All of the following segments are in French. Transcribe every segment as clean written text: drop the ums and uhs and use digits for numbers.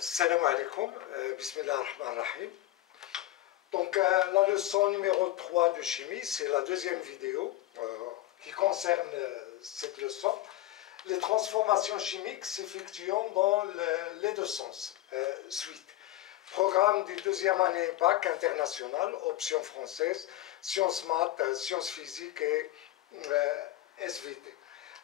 Salam alaikum, bismillah ar-Rahman ar-Rahim. Donc la leçon numéro 3 de chimie, c'est la deuxième vidéo qui concerne cette leçon. Les transformations chimiques s'effectuant dans les deux sens. Suite. Programme du deuxième année bac international, option française, sciences maths, sciences physiques et SVT.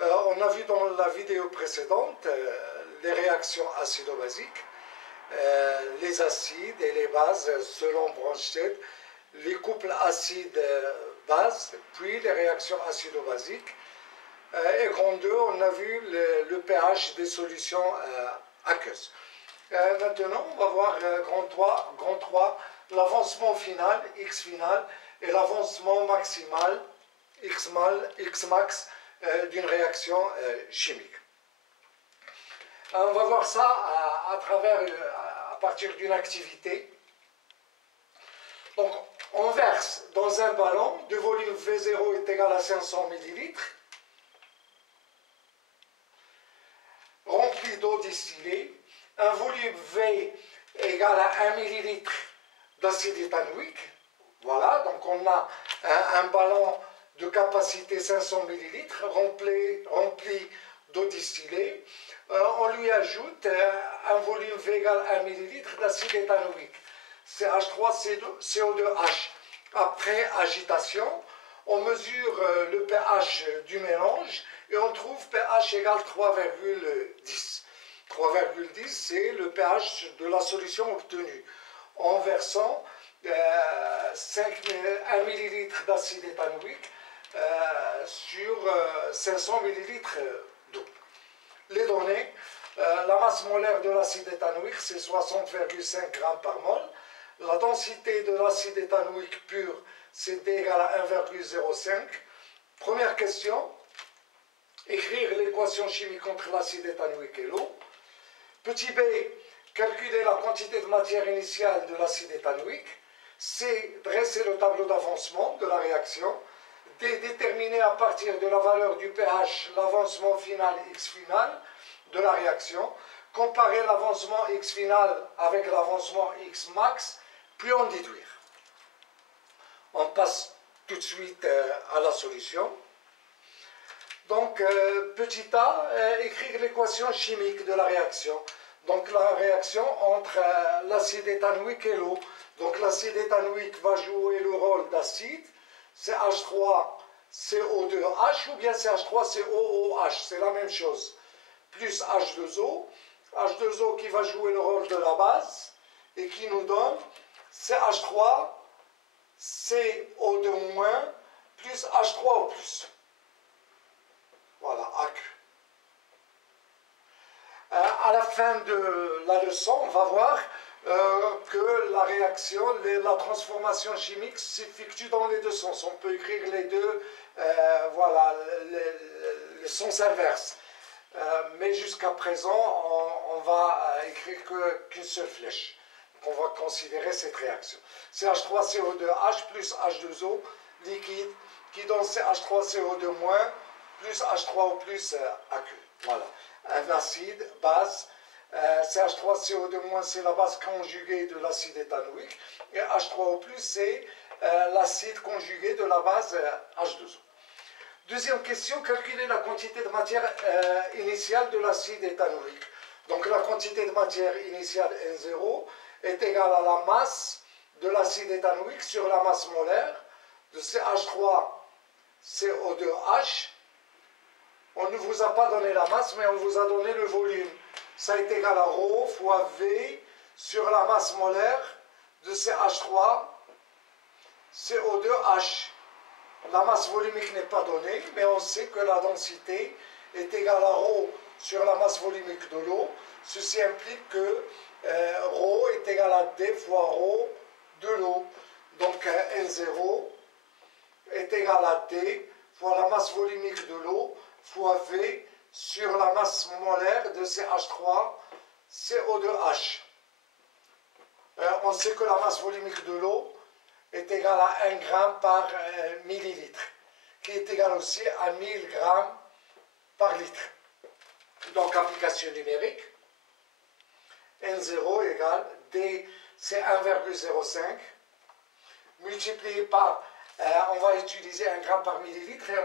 On a vu dans la vidéo précédente les réactions acido-basiques, les acides et les bases selon Bronsted, les couples acides-bases, puis les réactions acido-basiques. Et grand 2, on a vu le pH des solutions aqueuses. Maintenant, on va voir grand 3, l'avancement final, X final, et l'avancement maximal, X max, d'une réaction chimique. On va voir ça à partir d'une activité. Donc, on verse dans un ballon de volume V0 est égal à 500 ml, rempli d'eau distillée, un volume V égal à 1 ml d'acide éthanoïque. Voilà, donc on a un ballon de capacité 500 ml rempli d'eau distillée. On lui ajoute un volume V égale 1 ml d'acide éthanoïque, CH3CO2H. Après agitation, on mesure le pH du mélange et on trouve pH égale 3,10. 3,10, c'est le pH de la solution obtenue en versant 1 ml d'acide éthanoïque sur 500 ml d'eau. Les données, la masse molaire de l'acide éthanoïque, c'est 60,5 g par mol. La densité de l'acide éthanoïque pur, c'est D égale à 1,05. Première question, écrire l'équation chimique entre l'acide éthanoïque et l'eau. Petit b, calculer la quantité de matière initiale de l'acide éthanoïque. C, dresser le tableau d'avancement de la réaction. D, déterminer à partir de la valeur du pH l'avancement final X final de la réaction. Comparer l'avancement X final avec l'avancement X max, puis en déduire. On passe tout de suite à la solution. Donc, petit a, écrire l'équation chimique de la réaction. Donc, la réaction entre l'acide éthanoïque et l'eau. Donc, l'acide éthanoïque va jouer le rôle d'acide, CH3CO2H ou bien CH3COOH, c'est la même chose. Plus H2O, H2O qui va jouer le rôle de la base et qui nous donne CH3CO2- plus H3O+. Voilà, AQ. À la fin de la leçon, on va voir que la réaction, la transformation chimique s'effectue dans les deux sens. On peut écrire les deux, voilà, les sens inverses. Mais jusqu'à présent, on va écrire qu'une seule flèche. Donc on va considérer cette réaction. CH3CO2H plus H2O liquide qui donne CH3CO2- plus H3O plus aqueux. Voilà. Un acide, base. CH3CO2- c'est la base conjuguée de l'acide éthanoïque. Et H3O+, c'est l'acide conjugué de la base H2O. Deuxième question, calculer la quantité de matière initiale de l'acide éthanoïque. Donc la quantité de matière initiale N0 est égale à la masse de l'acide éthanoïque sur la masse molaire de CH3CO2H. On ne vous a pas donné la masse, mais on vous a donné le volume. Ça est égal à ρ fois V sur la masse molaire de CH3CO2H. La masse volumique n'est pas donnée, mais on sait que la densité est égale à ρ sur la masse volumique de l'eau. Ceci implique que ρ est égal à D fois ρ de l'eau. Donc N0 est égal à D fois la masse volumique de l'eau fois V sur la masse molaire de CH3CO2H. On sait que la masse volumique de l'eau est égale à 1 g par millilitre, qui est égal aussi à 1000 g par litre. Donc application numérique. N0 égale D, c'est 1,05, multiplié par, on va utiliser un gramme par millilitre, et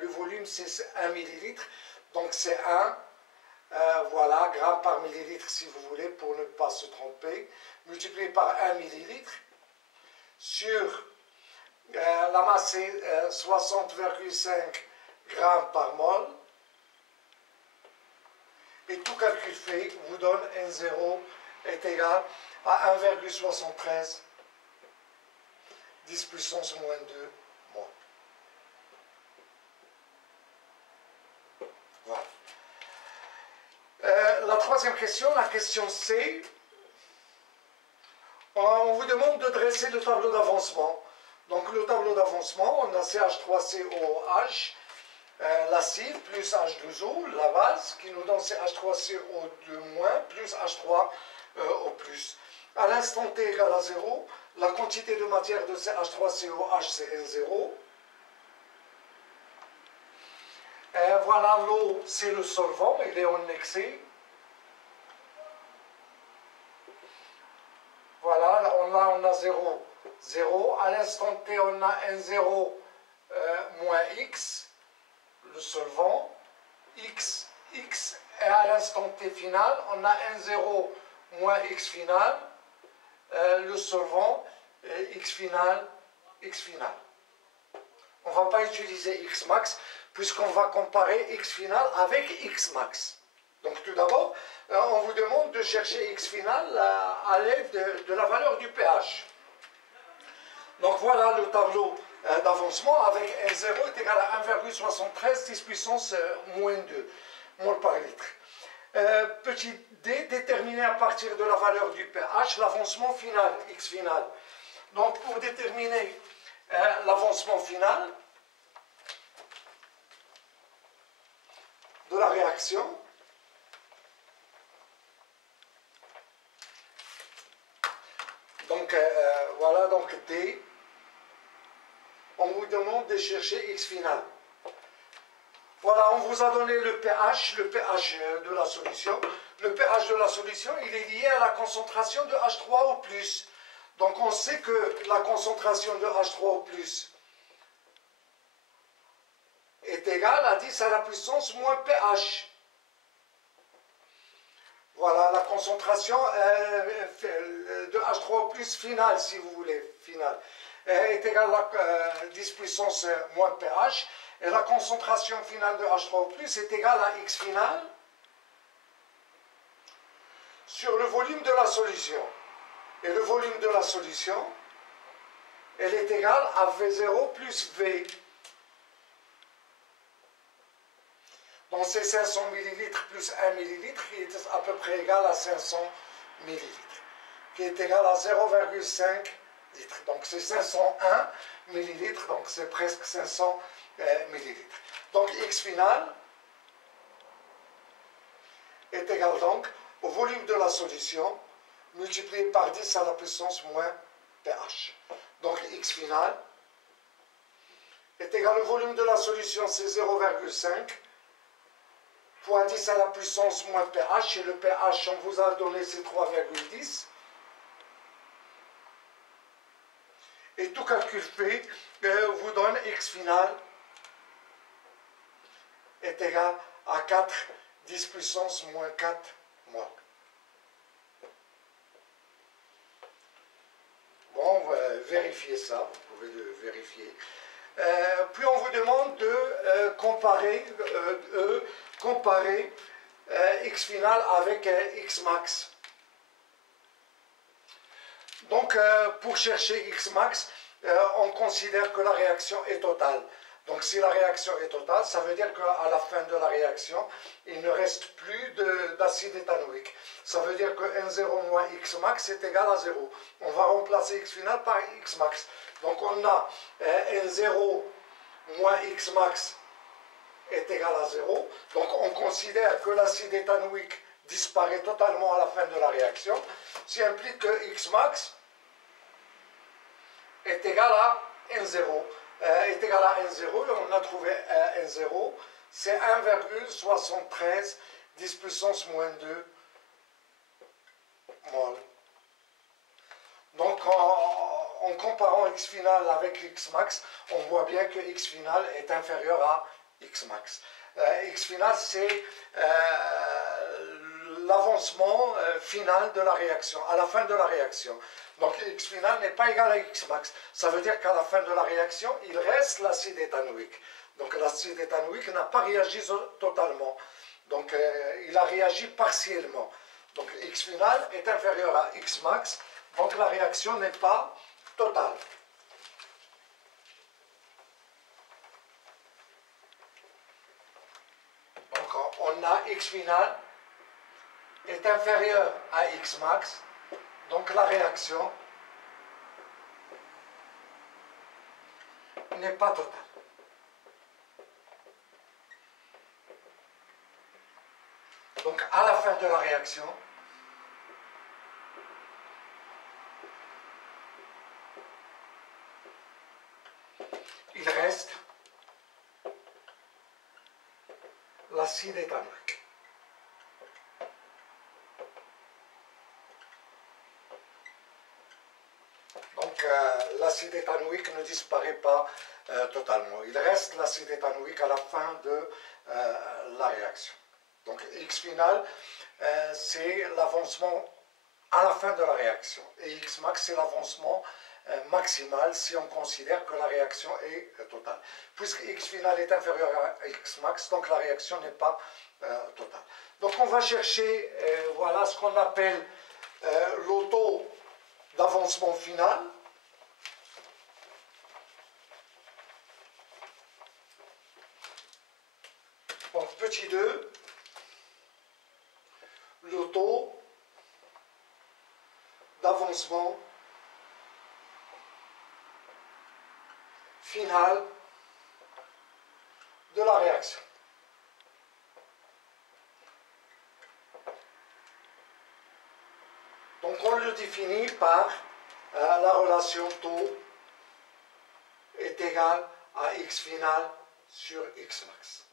le volume c'est 1 millilitre, donc c'est 1, voilà, gramme par millilitre si vous voulez, pour ne pas se tromper, multiplié par 1 millilitre, sur la masse c'est 60,5 grammes par mol, et tout calcul fait vous donne N0 est égal à 1,73 10 puissance moins 2 mol. Voilà. La troisième question, la question C, on vous demande de dresser le tableau d'avancement. Donc le tableau d'avancement, on a CH3COH, l'acide, plus H2O, la base, qui nous donne CH3CO2- plus H3O+. À l'instant T égale à 0, la quantité de matière de CH3COH, c'est N0. Voilà, l'eau, c'est le solvant, il est en excès. Voilà, on a 0, 0. À l'instant T, on a N0 moins X, le solvant, X, X, et à l'instant T final, on a N0 moins X final, le solvant, X final, X final. On ne va pas utiliser X max, puisqu'on va comparer X final avec X max. Donc tout d'abord, on vous demande de chercher X final à l'aide de la valeur du pH. Donc voilà le tableau d'avancement avec N0 est égal à 1,73 10 puissance moins 2 mol par litre. Petit d, déterminer à partir de la valeur du pH l'avancement final, X final. Donc pour déterminer l'avancement final de la réaction, donc voilà, donc D, on vous demande de chercher X final. Voilà, on vous a donné le pH de la solution. Le pH de la solution, il est lié à la concentration de H3O+. Donc on sait que la concentration de H3O+, est égale à 10 à la puissance moins pH. Voilà, la concentration de H3O+, finale, si vous voulez, finale, est égale à 10 puissance moins pH. Et la concentration finale de H3O+, est égale à X final sur le volume de la solution. Et le volume de la solution, elle est égale à V0 plus V. Donc c'est 500 ml plus 1 ml qui est à peu près égal à 500 ml, qui est égal à 0,5 litres. Donc c'est 501 ml, donc c'est presque 500 ml. Donc X final est égal donc au volume de la solution multiplié par 10 à la puissance moins pH. Donc X final est égal au volume de la solution, c'est 0,5 fois 10 à la puissance moins pH, et le pH on vous a donné c'est 3,10. Et tout calcul fait vous donne X final est égal à 4 10 puissance moins 4 mol. Bon, on va vérifier ça, vous pouvez le vérifier. Puis on vous demande de comparer X final avec X max. Donc pour chercher X max, on considère que la réaction est totale. Donc si la réaction est totale, ça veut dire qu'à la fin de la réaction, il ne reste plus d'acide éthanoïque. Ça veut dire que N0 moins X max est égal à 0. On va remplacer X final par X max. Donc on a N0 moins X max est égal à 0. Donc on considère que l'acide éthanoïque disparaît totalement à la fin de la réaction. Ce qui implique que X max est égal à N0. Est égal à N0, et on a trouvé N0, c'est 1,73 10 puissance moins 2 mol. Donc en comparant X final avec X max, on voit bien que X final est inférieur à X max. X final, c'est l'avancement final de la réaction, à la fin de la réaction. Donc X final n'est pas égal à X max. Ça veut dire qu'à la fin de la réaction, il reste l'acide éthanoïque. Donc l'acide éthanoïque n'a pas réagi totalement. Donc il a réagi partiellement. Donc X final est inférieur à X max. Donc la réaction n'est pas totale. Donc on a X final est inférieur à X max. Donc la réaction n'est pas totale. Donc à la fin de la réaction, il reste l'acide éthanoïque. Donc l'acide éthanoïque ne disparaît pas totalement. Il reste l'acide éthanoïque à la fin de la réaction. Donc X final, c'est l'avancement à la fin de la réaction. Et X max, c'est l'avancement maximal si on considère que la réaction est totale. Puisque X final est inférieur à X max, donc la réaction n'est pas totale. Donc on va chercher, voilà ce qu'on appelle le taux d'avancement final. Donc petit 2, le taux d'avancement final de la réaction. Donc on le définit par la relation taux est égal à X final sur X max.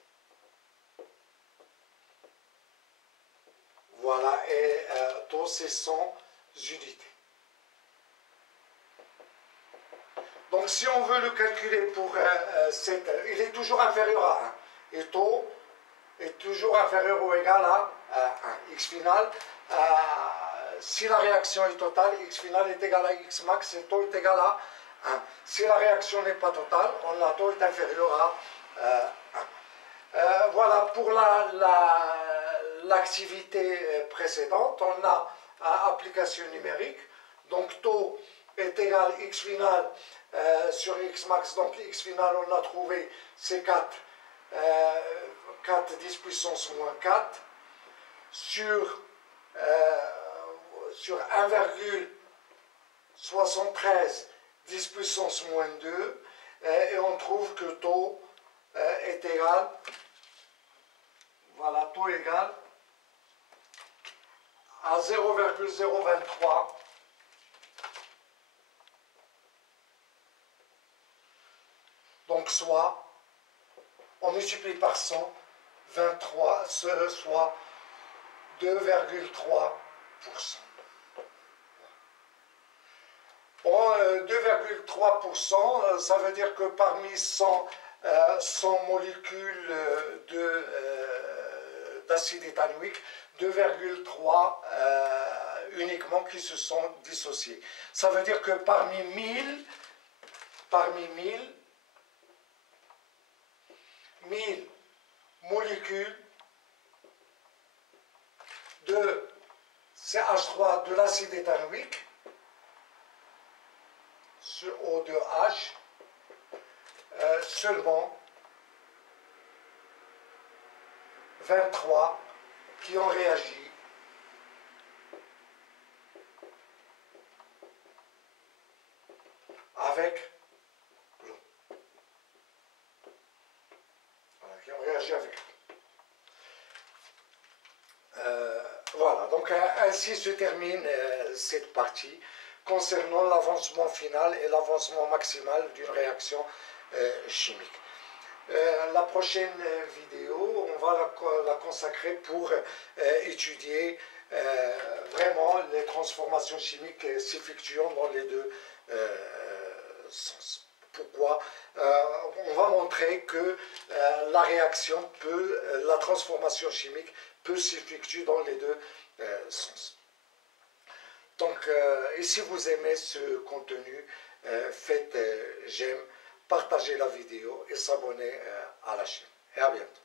Voilà, et taux c'est 100 unités. Donc si on veut le calculer pour il est toujours inférieur à 1. Et taux est toujours inférieur ou égal à 1. X final, si la réaction est totale, X final est égal à X max et taux est égal à 1. Si la réaction n'est pas totale, on a taux est inférieur à 1. Voilà, pour l'activité précédente, on a application numérique. Donc taux est égal à X final sur X max. Donc X final, on a trouvé c'est 4, 10 puissance moins 4 sur 1,73 10 puissance moins 2 et on trouve que taux est égal, voilà, taux égal à 0,023 donc soit on multiplie par 100 23 soit 2,3%. Bon, 2,3%, ça veut dire que parmi 100 molécules d'acide éthanoïque, 2,3 uniquement qui se sont dissociées. Ça veut dire que parmi 1000 molécules de CH3 de l'acide éthanoïque sur O2H, seulement 23 qui ont réagi avec l'eau. Voilà, qui ont réagi avec l'eau. Voilà, donc ainsi se termine cette partie concernant l'avancement final et l'avancement maximal d'une réaction chimique. La prochaine vidéo, on va la consacré pour étudier vraiment les transformations chimiques s'effectuant dans les deux sens. Pourquoi? On va montrer que la transformation chimique peut s'effectuer dans les deux sens. Donc, et si vous aimez ce contenu, faites j'aime, partagez la vidéo et s'abonnez à la chaîne. Et à bientôt.